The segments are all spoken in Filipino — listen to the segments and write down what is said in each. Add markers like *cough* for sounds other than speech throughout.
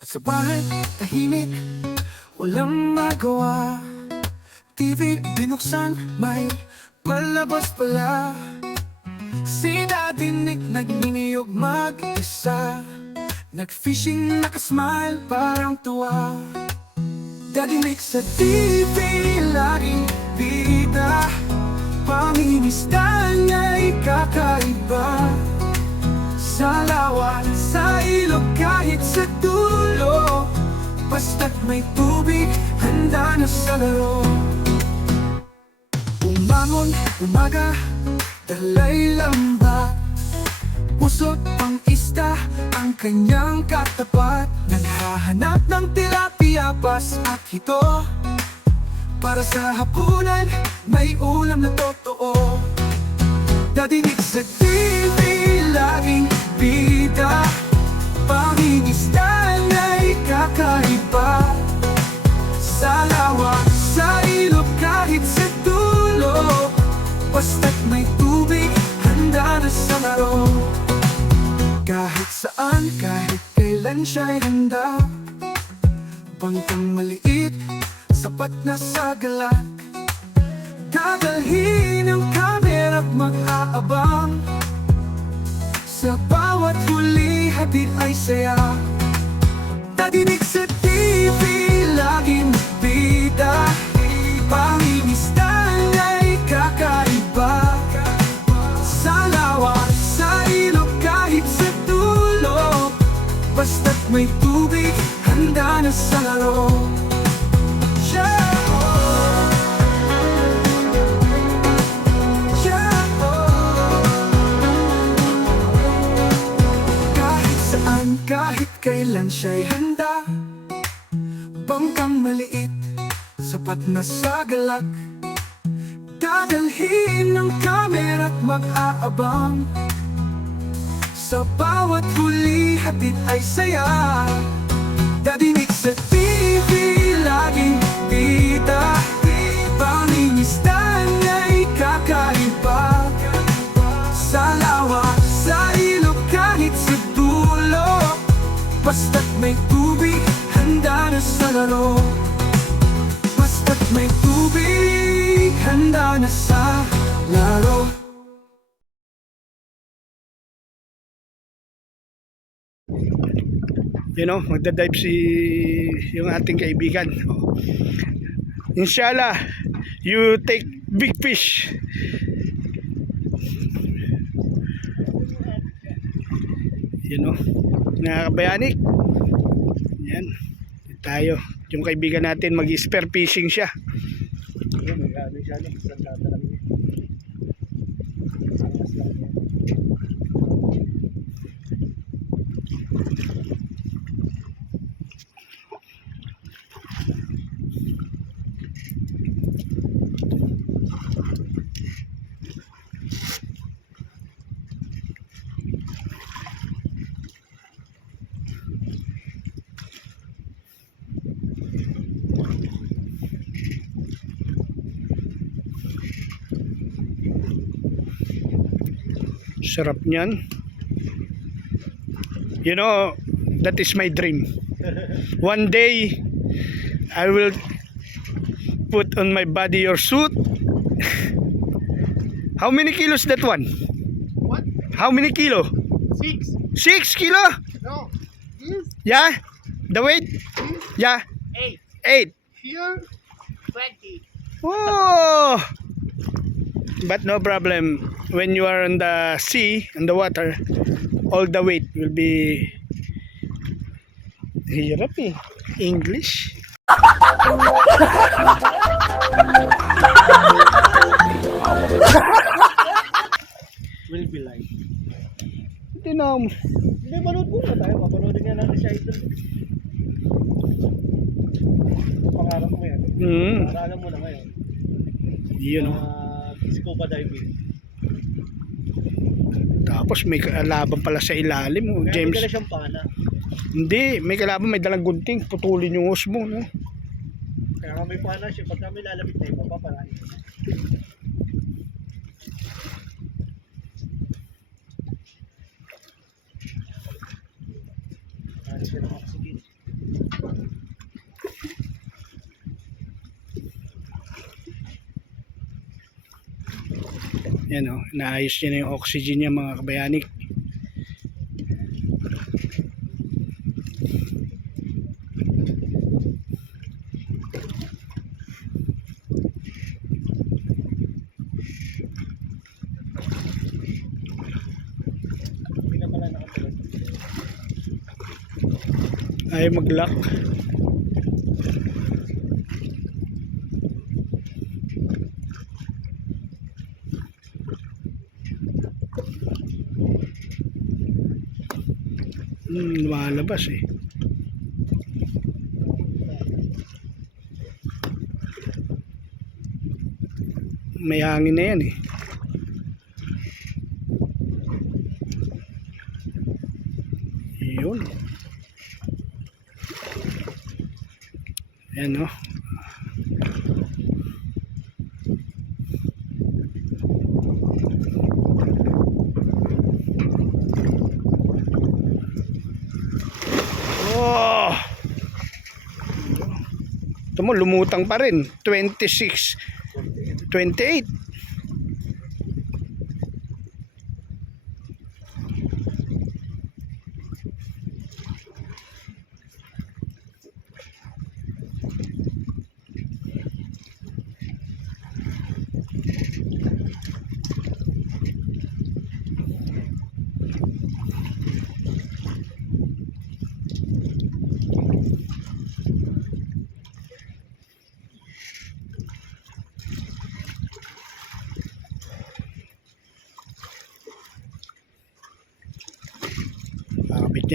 Sa bahay, tahimik, walang magawa. TV binuksan, may palabas pala. Si Daddy Nick nagniniyog mag-isa. Nag-fishing, nakasmile, parang tuwa. Daddy Nick sa TV, laging bida. Pangingisda niya'y kakaiba Sa lawa, sa ilog, kahit sa dulo. Basta't may tubig, handa na sa laro. Umangon, umaga, dalay lamba Pusot pang isda, ang kanyang katapat. Naghahanap ng tilapia, pas at hito. Para sa hapunan, may ulam na totoo. Dadinig sa TV, laging bida Pangingisda na'y kakaiba. Sa lawa, sa ilog, kahit sa dulo Basta't may tubig, handa na sa laro. Kahit saan, kahit kailan siya'y handa. Bangkang maliit, sapat na sa galak. Dadalhin ang kamera at mag-aabang hatid ay saya. Tadinig sa TV, laging bida. Pangingisdan ay kakaiba. Sa lawa, sa ilog, kahit sa dulo Basta't may tubig, handa na sa laro siya'y handa. Bangkang maliit, sapat na sa galak. Dadalhin ng kamera at mag-aabang. Sa bawat huli, hatid ay saya. Dadinig sa TV, laging bida Pangingisdan ay kakaiba Sa lawa, Basta't may tubig, handa na sa laro Basta't may tubig, handa na sa laro you know, magdadive si yung ating kaibigan. Oh. Inshallah, you take big fish. You know, nakakabayanik. Yan. Tayo. Yung kaibigan natin mag-spear fishing siya. Sarap niyan. You know, that is my dream. One day, I will put on my body your suit. *laughs* How many kilos that one? What? How many kilo? Six? Six kilo? No. This? Yeah? The weight? Yeah? Eight. Eight. Here? Twenty. Oh! But no problem. When you are on the sea, on the water, all the weight will be hirap eh. English. Will be like. Hindi na. Hindi, manood muna tayo. Papanoodin nga natin siya ito. Pangarap mo yan. Hmm. Pangalan mo na ngayon. Yun oh. Uh, scuba diving. Tapos may kalaban pala sa ilalim. Oh. Meron James. na siyang pana. Hindi. May kalaban. May dalang gunting. Putulin yung hose mo. No? Kaya nga may pana siya. Pagka may lalapit na iba, paparain. Ano Yan o, naayos niya na yung oxygen niya mga kabayanik. Ay mag-lock. Hmm, lumalabas eh. May hangin na yan eh. Yun. Ayan. Oh! Ito mo, lumutang pa rin. 26, 28.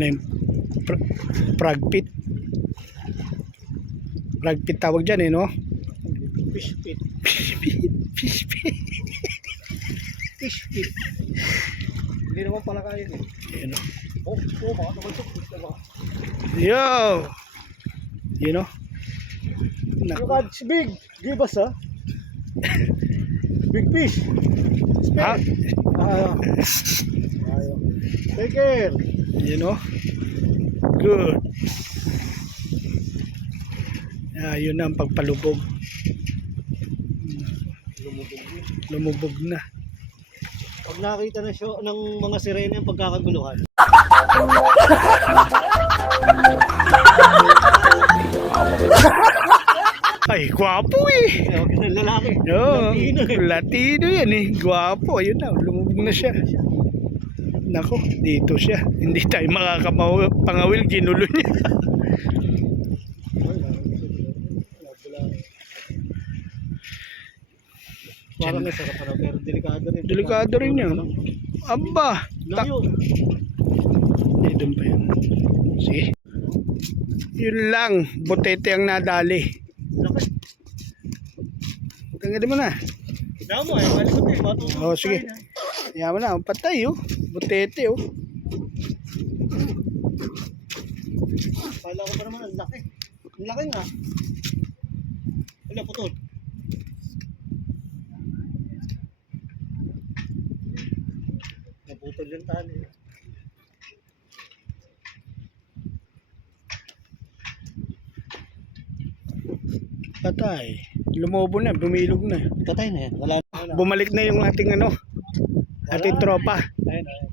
Niya na yung pr- frog pit. Frog pit tawag dyan eh, no? Fish pit. Fish pit. Fish pit. Fish pit. Hindi naman pala kaya eh. Ayan, oh. Oh, oh, baka. Diba? Yo! You know? You Naku. catch big. Give us ah. Big fish. Ha? Ayaw. Ayaw. Take care. You know? Good. Ah, yun na ang pagpalubog. Lumubog yun. Lumubog na. Pag nakita na siya ng mga sirene ang pagkakaguluhan. Ay, gwapo eh. Ng lalaki. Yo, Latino eh. Latino yan eh. Gwapo. Ayun na, lumubog na siya. Nako, dito siya. Hindi tayo makakapangawil. Ginulo niya. Parang nasa ka pero delikado rin. Delikado rin yan. Aba. Layo. Eh, doon pa yan. Sige. Yun lang. Butete ang nadali. Tanggalin mo na. Tignan mo eh. Malikot eh. Oh, sige. na. Yaman na. Patay oh. Butete oh. Kala ko pa naman ang laki. Ang laki nga. Wala, putol. Naputol yung tali. Patay. Lumobo na. Bumilog na. Patay na yan. Wala na. Wala. Bumalik na yung ating ano. Ating tropa. Ayun, ayun.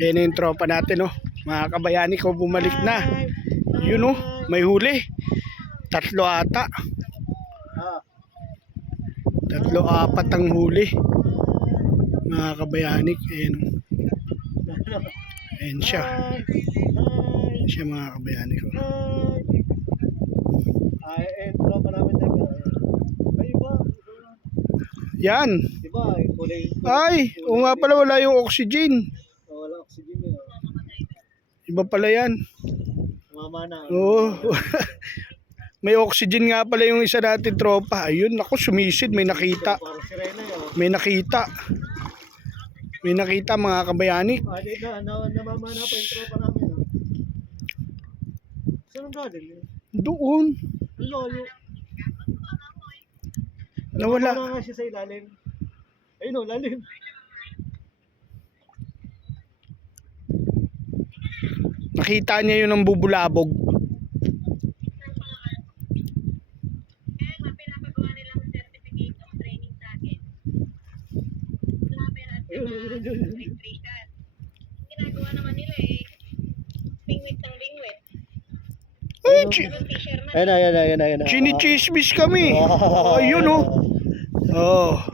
Yan na yung tropa natin oh. Mga kabayani ko bumalik na. Yun oh. May huli. Tatlo ata. Ah, Tatlo apat ang huli. Mga kabayani. Ayan oh. Ayan siya. Ayan siya mga kabayani ko. Hi. Ay, eh, tropa namin tayo. Ay, iba. Yan. Diba, eh, kulay. Ay, o nga pala wala yung oxygen. Oh, wala oxygen eh. Iba pala yan. Mama na. Oo. *laughs* may oxygen nga pala yung isa natin tropa. Ayun, ako sumisid. May nakita. Yun. May nakita. May nakita mga kabayani. Namamana pa yung tropa namin. ah. Saan ang galing? Doon. Ang Nawala. Wala nga siya sa ilalim. Ayun o, lalim. makita niya yun ang bubulabog. Ginagawa naman nila eh. Bingwit ng bingwit. Ay, chi-. Ayun na, ayun na, ayun na, ayun na. chinichismis kami. Ayun oh. Oh.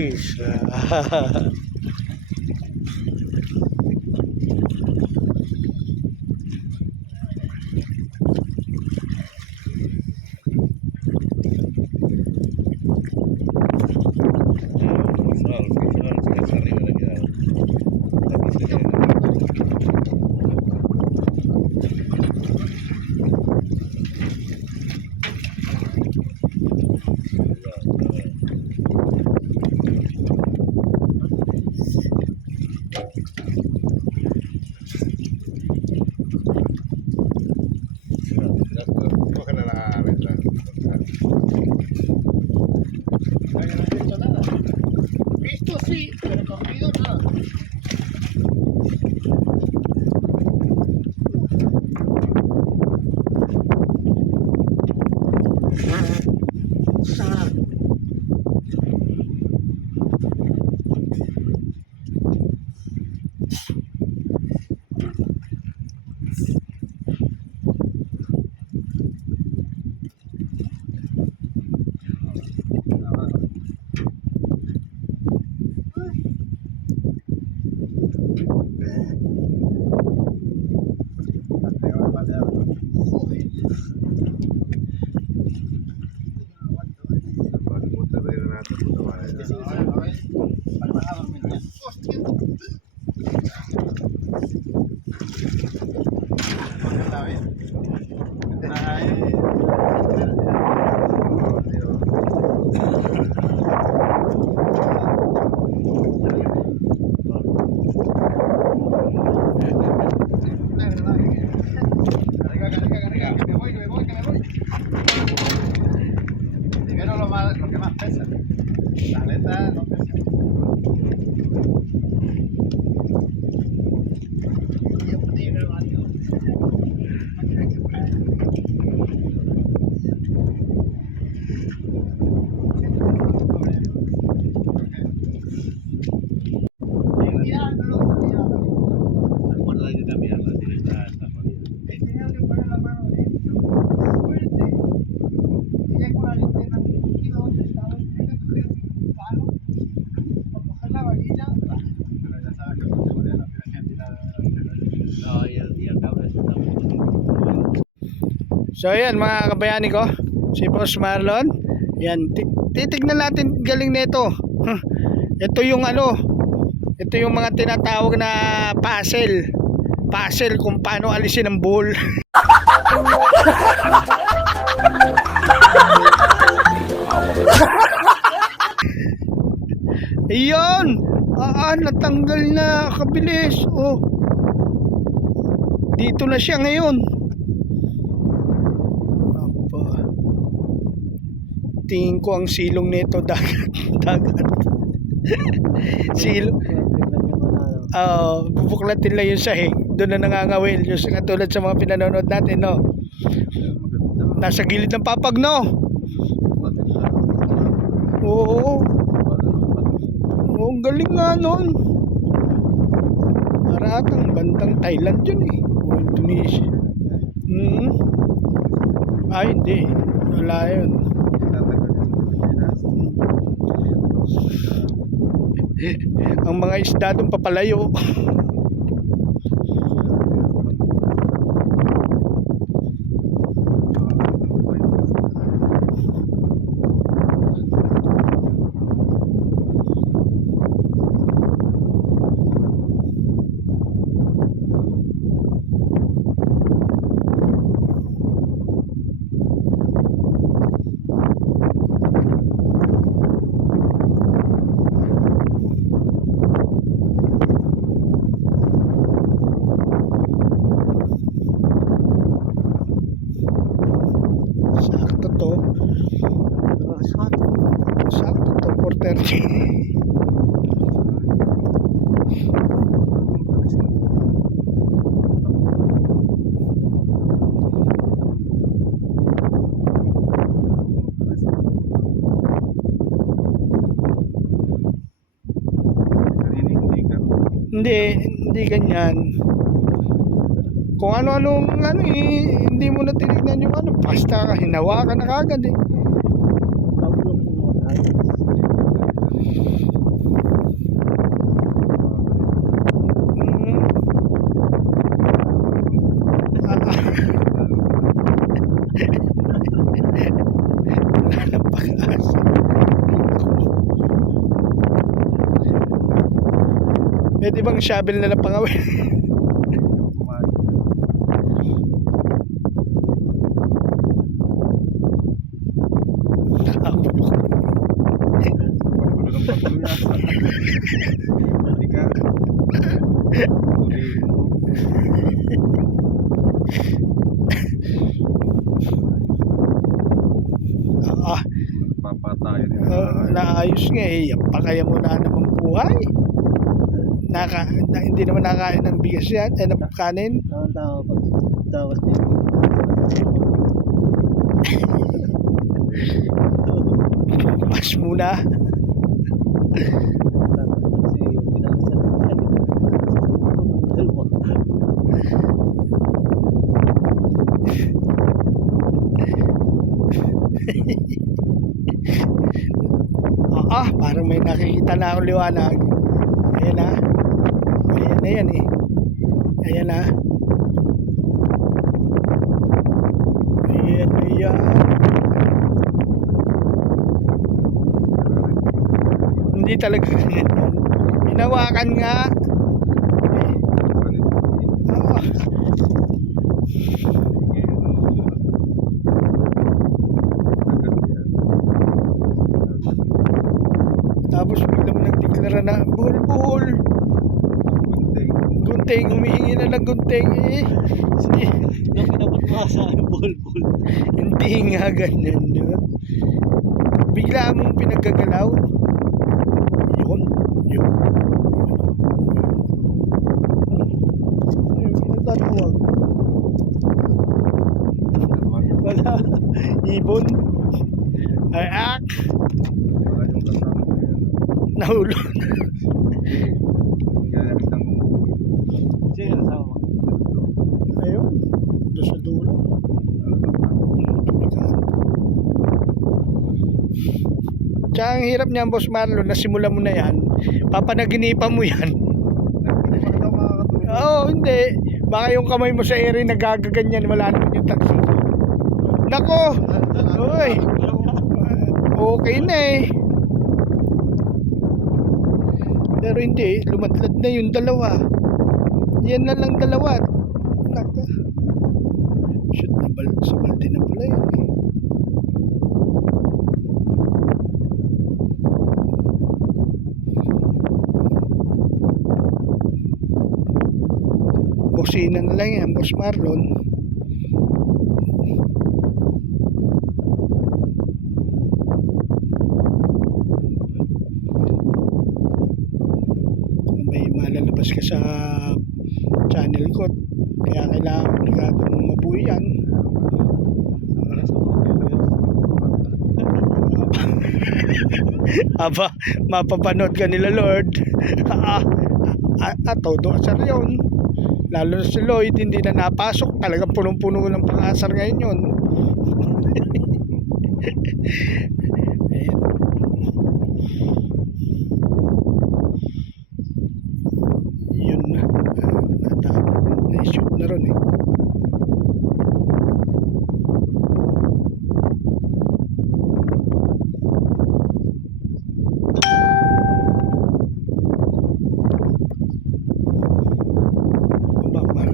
Krishna *laughs* So ayan mga kabayani ko, si Boss Marlon. Yan, ti- titignan natin galing nito. *laughs* Ito yung ano, ito yung mga tinatawag na puzzle. Puzzle kung paano alisin ang bull. Iyon! *laughs* Ah, natanggal na kabilis. Oh. Dito na siya ngayon. Apa. Tingin ko ang silong nito *laughs* dagat. dagat. Silong. Ah, bubuklatin lang yung sahig. Doon na nangangawil. Yung katulad sa mga pinanonood natin, no? Nasa gilid ng papag, no? Oo. Oh, galing nga nun. Para atang bandang Thailand yun eh. O Indonesia. Hmm. Ay, hindi. Wala yun. *laughs* Ang mga isda doon papalayo. *laughs* Sakto to. Sakto to, 430. Hindi, hindi ganyan. Kung ano-anong ano eh, hindi mo na tinignan yung ano, basta hinawakan na kagad eh. Mm. Wala nang pag-asa. Pwede bang shovel na lang pangawin? Ah, Papatayo din. uh, naayos nga eh. Yan pa kaya mo na naman buhay. Naka, na, hindi naman nakain ng bigas yan, eh, ng kanin. Ang tao pag dawas dito. Mas muna. *laughs* Ah, ah, parang may nakikita na akong liwanag. Ayan na. Ayan na yan eh. Ayan na. Ayan na yan. Hindi talaga *laughs* ganyan yan. Hinawakan nga. Ah, tapos biglang nagdeklara na buhol-buhol. Gunting, humihingi na ng gunting eh. Pinabot mo sa bol-bol. hindi nga ganyan yun. Bigla mong pinagkagalaw. Yun, yun. Ayun, nagtatawag. Wala. Ibon. Ay, ak. Nahulog. Sino kasama mo? Ayun. Doon sa dulo. Tsaka ang hirap niyan, Boss Marlon, nasimula mo na yan, papanaginipan mo yan. Oo, hindi. Baka yung kamay mo sa ere nagagaganyan, wala naman yung taxi. Nako! Uy! Okay na eh. Pero hindi, lumadlad na yung dalawa. Yan na lang dalawa. Naka. Shoot na bal sa balde na pala yun eh. Busina na lang yan, Boss Marlon. May malalabas ka sa channel ko, kaya kailangan obligado mong mabuhay yan. Aba, mapapanood ka nila Lord. ah, ah, ah, todo asar yun. Lalo na si Lloyd, hindi na napasok. Talagang punong-puno ng pang-asar ngayon yun. *laughs* Ayan. Yun na. Ah, natapos. Na-shoot na ron eh. Ba, ma-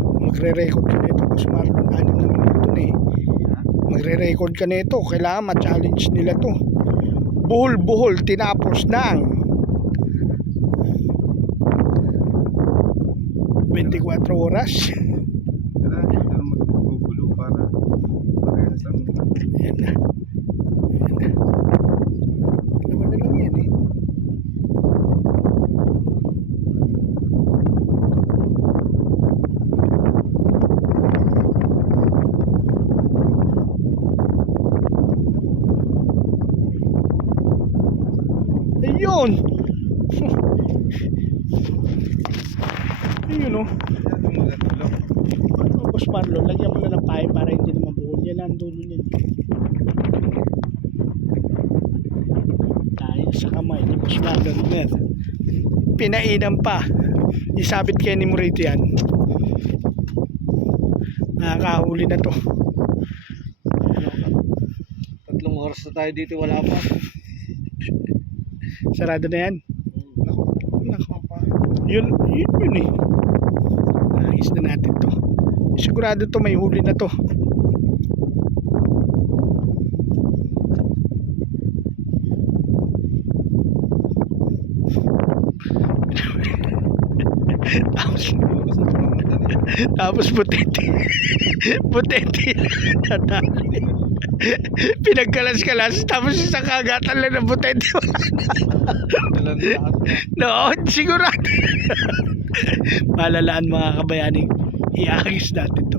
magre-record ka nito kung sumarang anim na minuto na eh. Magre-record ka nito. Kailangan ma-challenge nila to. Buhol-buhol tinapos ng 24 oras. Kaya hindi ka naman magugulo para parehas ang Ayan na. Ayan na. Dalawa na lang yan eh. Ayun! Ayun oh. itong mga tulok. Tapos Marlon, lagyan mo na ng pahay para hindi na mabuhol. Yan ang dulo niyan. Dahil sa kamay ni Boss Marlon net. Pinainan pa. Isabit kay ni Morito yan. Nakakahuli na to. Tatlong oras na tayo dito, wala pa. Sarado na yan. Naku, Nako. Yun, yun, yun eh. Ayos na natin to. Sigurado to may huli na to. tapos, butete. butete. Natali. Pinagkalas-kalas tapos isang kagatan lang ng na. Noon, sigurado. Malalaan mga kabayani. Iagis natin to.